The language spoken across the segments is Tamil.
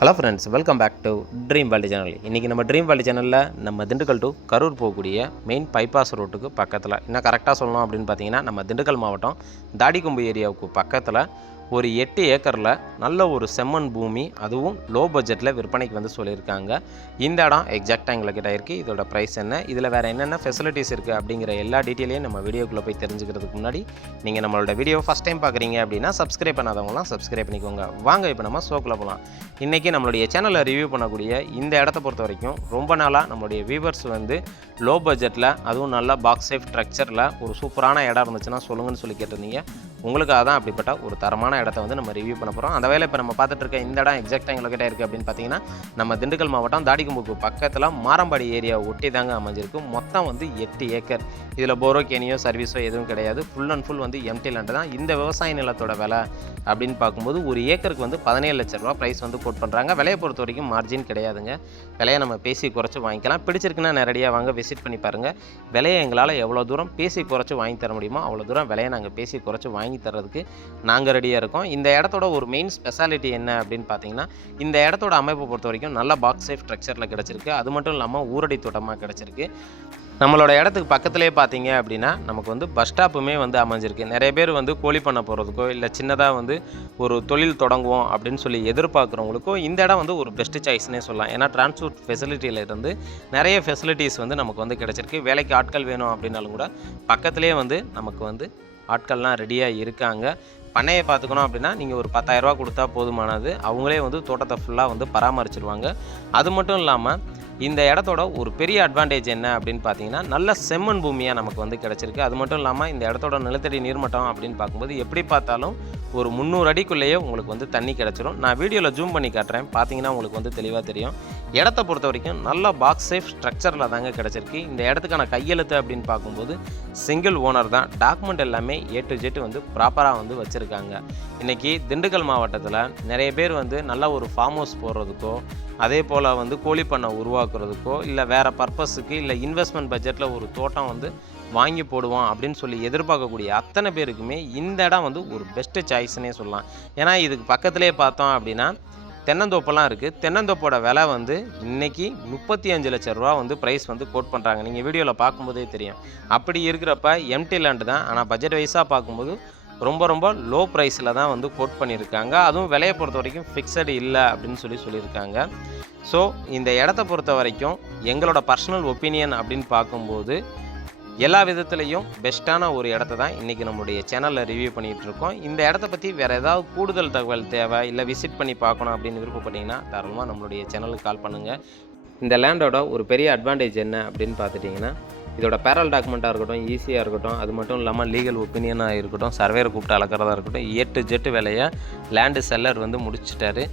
Hello friends, welcome back to dream world channel. இன்றைக்கி நம்ம ட்ரீம் வேர்ல்டு சேனலில் நம்ம திண்டுக்கல் டு கரூர் போகக்கூடிய மெயின் பைபாஸ் ரோட்டுக்கு பக்கத்தில், இன்னும் கரெக்டாக சொல்லணும் அப்படின்னு பார்த்தீங்கன்னா, நம்ம திண்டுக்கல் மாவட்டம் தாடிக்கொம்பு ஏரியாவுக்கு பக்கத்தில் ஒரு 8 ஏக்கரில் நல்ல ஒரு செம்மண் பூமி, அதுவும் லோ பட்ஜெட்டில் விற்பனைக்கு வந்து சொல்லியிருக்காங்க. இந்த இடம் எக்ஸாக்டாக எங்கள்கிட்ட இருக்குது. இதோட ப்ரைஸ் என்ன, இதில் வேறு என்னென்ன ஃபெசிலிட்டிஸ் இருக்குது அப்படிங்கிற எல்லா டீட்டெயிலையும் நம்ம வீடியோக்குள்ளே போய் தெரிஞ்சுக்கிறதுக்கு முன்னாடி, நீங்கள் நம்மளோட வீடியோ ஃபஸ்ட் டைம் பார்க்குறீங்க அப்படின்னா சப்ஸ்கிரைப் பண்ணாதவங்களாம் சப்ஸ்கிரைப் பண்ணிக்கோங்க. வாங்க இப்போ நம்ம ஷோக்குள்ளே போகலாம். இன்றைக்கி நம்மளுடைய சேனலில் ரிவ்யூ பண்ணக்கூடிய இந்த இடத்த பொறுத்த வரைக்கும் ரொம்ப நாளாக நம்மளுடைய வியூவர்ஸ் வந்து லோ பட்ஜெட்டில், அதுவும் நல்ல பாக்ஸ் சேஃப் ஸ்ட்ரக்சரில் ஒரு சூப்பரான இடம் இருந்துச்சுன்னா சொல்லுங்கன்னு சொல்லி கேட்டிருந்தீங்க. உங்களுக்காக தான் அப்படிப்பட்ட ஒரு தரமான இடத்த வந்து நம்ம ரிவ்யூ பண்ண போகிறோம். அந்த வேலை இப்போ நம்ம பார்த்துட்டு இருக்க இந்த இடம் எக்ஸாக்டாக எங்கள்கிட்ட இருக்குது அப்படின்னு பார்த்தீங்கன்னா, நம்ம திண்டுக்கல் மாவட்டம் தாடிக்கொம்புக்கு பக்கத்தில் மாரம்பாடி ஏரியா ஒட்டி தாங்க அமைஞ்சிருக்கு. மொத்தம் வந்து 8 ஏக்கர். இதில் போரோ கேனியோ சர்வீஸோ எதுவும் கிடையாது. ஃபுல் அண்ட் ஃபுல் வந்து எம்டி லேண்டு தான். இந்த விவசாய நிலத்தோட விலை அப்படின்னு பார்க்கும்போது ஒரு ஏக்கருக்கு வந்து 17 லட்ச ரூபா ப்ரைஸ் வந்து கோட் பண்ணுறாங்க. விலையை பொறுத்த வரைக்கும் மார்ஜின் கிடையாதுங்க. விலையை நம்ம பேசி குறைச்சி வாங்கிக்கலாம். பிடிச்சிருக்குன்னா நேரடியாக வாங்க, விசிட் பண்ணி பாருங்கள். விலையை எங்களால் எவ்வளோ தூரம் பேசி குறைச்சி வாங்கி தர முடியுமோ அவ்வளோ தூரம் விலையை நாங்கள் பேசி குறைச்சி வாங்கி தரதுக்கு நாங்கள் ரெடியாக இருக்கோம். இந்த இடத்தோட ஒரு மெயின் ஸ்பெஷாலிட்டி என்ன அப்படின்னு பார்த்தீங்கன்னா, இந்த இடத்தோட அமைப்பை பொறுத்த வரைக்கும் நல்ல பாக்ஸ் சேஃப் ஸ்ட்ரக்சரில் கிடச்சிருக்கு. அது மட்டும் இல்லாமல் ஊரடி தோட்டமாக கிடச்சிருக்கு. நம்மளோட இடத்துக்கு பக்கத்துலேயே பார்த்தீங்க அப்படின்னா நமக்கு வந்து பஸ் ஸ்டாப்புமே வந்து அமைஞ்சிருக்கு. நிறைய பேர் வந்து கோழி பண்ண போகிறதுக்கோ இல்லை சின்னதாக வந்து ஒரு தொழில் தொடங்குவோம் அப்படின்னு சொல்லி எதிர்பார்க்குறவங்களுக்கோ இந்த இடம் வந்து ஒரு பெஸ்ட்டு சாய்ஸ்னே சொல்லலாம். ஏன்னா டிரான்ஸ்போர்ட் ஃபெசிலிட்டியில் இருந்து நிறைய ஃபெசிலிட்டிஸ் வந்து நமக்கு வந்து கிடச்சிருக்கு. வேலைக்கு ஆட்கள் வேணும் அப்படின்னாலும் கூட பக்கத்துலேயே வந்து நமக்கு வந்து ஆட்கள்லாம் ரெடியாக இருக்காங்க. பண்ணையை பார்த்துக்கணும் அப்படின்னா நீங்கள் ஒரு 10,000 ரூபா கொடுத்தா போதுமானது. அவங்களே வந்து தோட்டத்தை ஃபுல்லாக வந்து பராமரிச்சிருவாங்க. அது மட்டும் இல்லாமல் இந்த இடத்தோட ஒரு பெரிய அட்வான்டேஜ் என்ன அப்படின்னு பார்த்தீங்கன்னா, நல்ல செம்மண் பூமியாக நமக்கு வந்து கிடச்சிருக்கு. அது மட்டும் இல்லாமல் இந்த இடத்தோட நிலத்தடி நீர்மட்டம் அப்படின்னு பார்க்கும்போது எப்படி பார்த்தாலும் ஒரு 300 அடிக்குள்ளேயே உங்களுக்கு வந்து தண்ணி கிடச்சிரும். நான் வீடியோவில் ஜூம் பண்ணி காட்டுறேன், பார்த்தீங்கன்னா உங்களுக்கு வந்து தெளிவாக தெரியும். இடத்த பொறுத்த வரைக்கும் நல்ல பாக்ஸ் சேஃப் ஸ்ட்ரக்சரில் தாங்க கிடச்சிருக்கு. இந்த இடத்துக்கான கையெழுத்து அப்படின்னு பார்க்கும்போது சிங்கிள் ஓனர் தான். டாக்குமெண்ட் எல்லாமே A to Z வந்து ப்ராப்பராக வந்து வச்சுருக்காங்க. இன்றைக்கி திண்டுக்கல் மாவட்டத்தில் நிறைய பேர் வந்து நல்ல ஒரு ஃபார்ம் ஹவுஸ் போடுறதுக்கோ, அதே போல் வந்து கோழி பண்ணை உருவாக்குறதுக்கோ, இல்லை வேறு பர்பஸுக்கு, இல்லை இன்வெஸ்ட்மெண்ட் பட்ஜெட்டில் ஒரு தோட்டம் வந்து வாங்கி போடுவோம் அப்படின்னு சொல்லி எதிர்பார்க்கக்கூடிய அத்தனை பேருக்குமே இந்த இடம் வந்து ஒரு பெஸ்ட்டு சாய்ஸ்னே சொல்லலாம். ஏன்னா இதுக்கு பக்கத்துலேயே பார்த்தோம் அப்படின்னா தென்னந்தோப்பெல்லாம் இருக்குது. தென்னந்தோப்போட விலை வந்து இன்றைக்கி 35 லட்ச ரூபா வந்து ப்ரைஸ் வந்து கோட் பண்ணுறாங்க. நீங்கள் வீடியோவில் பார்க்கும்போதே தெரியும். அப்படி இருக்கிறப்ப எம்டி லேண்டு தான். ஆனால் பட்ஜெட் வைஸாக பார்க்கும்போது ரொம்ப லோ ப்ரைஸில் தான் வந்து கோட் பண்ணியிருக்காங்க. அதுவும் விலையை பொறுத்த வரைக்கும் ஃபிக்ஸடு இல்லை அப்படின்னு சொல்லியிருக்காங்க. ஸோ இந்த இடத்த பொறுத்த வரைக்கும் எங்களோட பர்சனல் ஒப்பீனியன் அப்படின்னு பார்க்கும்போது எல்லா விதத்துலேயும் பெஸ்ட்டான ஒரு இடத்த தான் இன்றைக்கி நம்மளுடைய சேனலில் ரிவ்யூ பண்ணிகிட்ருக்கோம். இந்த இடத்த பற்றி வேறு ஏதாவது கூடுதல் தகவல் தேவை, இல்லை விசிட் பண்ணி பார்க்கணும் அப்படின்னு விருப்பப்பட்டீங்கன்னா தாராளமாக நம்மளுடைய சேனலுக்கு கால் பண்ணுங்கள். இந்த லேண்டோட ஒரு பெரிய அட்வான்டேஜ் என்ன அப்படின்னு பார்த்துட்டிங்கன்னா, இதோட பேரல் டாக்குமெண்ட்டாக இருக்கட்டும், ஈஸியாக இருக்கட்டும், அது மட்டும் இல்லாமல் லீகல் ஒப்பீனியனாக இருக்கட்டும், சர்வேரை கூப்பிட்டு அளக்கிறதா இருக்கட்டும், A to Z வேலையை லேண்டு செல்லர் வந்து முடிச்சிட்டாரு.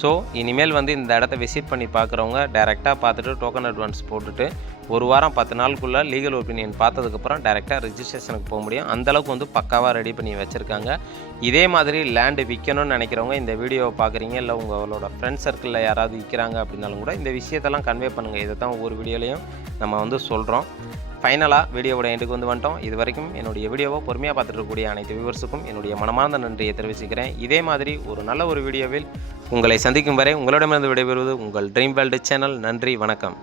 ஸோ இனிமேல் வந்து இந்த இடத்த விசிட் பண்ணி பார்க்குறவங்க டைரெக்டாக பார்த்துட்டு டோக்கன் அட்வான்ஸ் போட்டுட்டு 1 வாரம் 10 நாளுக்குள்ளே லீகல் ஒப்பீனியன் பார்த்ததுக்கப்புறம் டைரெக்டாக ரிஜிஸ்ட்ரேஷனுக்கு போக முடியும். அந்தளவுக்கு வந்து பக்காவாக ரெடி பண்ணி வச்சுருக்காங்க. இதே மாதிரி லேண்டு விற்கணும்னு நினைக்கிறவங்க இந்த வீடியோவை பார்க்குறீங்க, இல்லை உங்களோட ஃப்ரெண்ட்ஸ் சர்க்கிளில் யாராவது விற்கிறாங்க அப்படின்னாலும் கூட இந்த விஷயத்தெல்லாம் கன்வே பண்ணுங்கள். இதை தான் ஒவ்வொரு வீடியோலையும் நம்ம வந்து சொல்கிறோம். ஃபைனலாக வீடியோவோட எண்டுக்கு வந்து வந்துட்டோம். இது வரைக்கும் என்னுடைய வீடியோவை பொறுமையாக பார்த்துட்டு இருக்கக்கூடிய அனைத்து வியூவர்ஸுக்கும் என்னுடைய மனமார்ந்த நன்றியை தெரிவிச்சுக்கிறேன். இதே மாதிரி ஒரு நல்ல ஒரு வீடியோவில் உங்களை சந்திக்கும் வரை உங்களிடமிருந்து விடைபெறுவது உங்கள் ட்ரீம் வேர்ல்டு சேனல். நன்றி, வணக்கம்.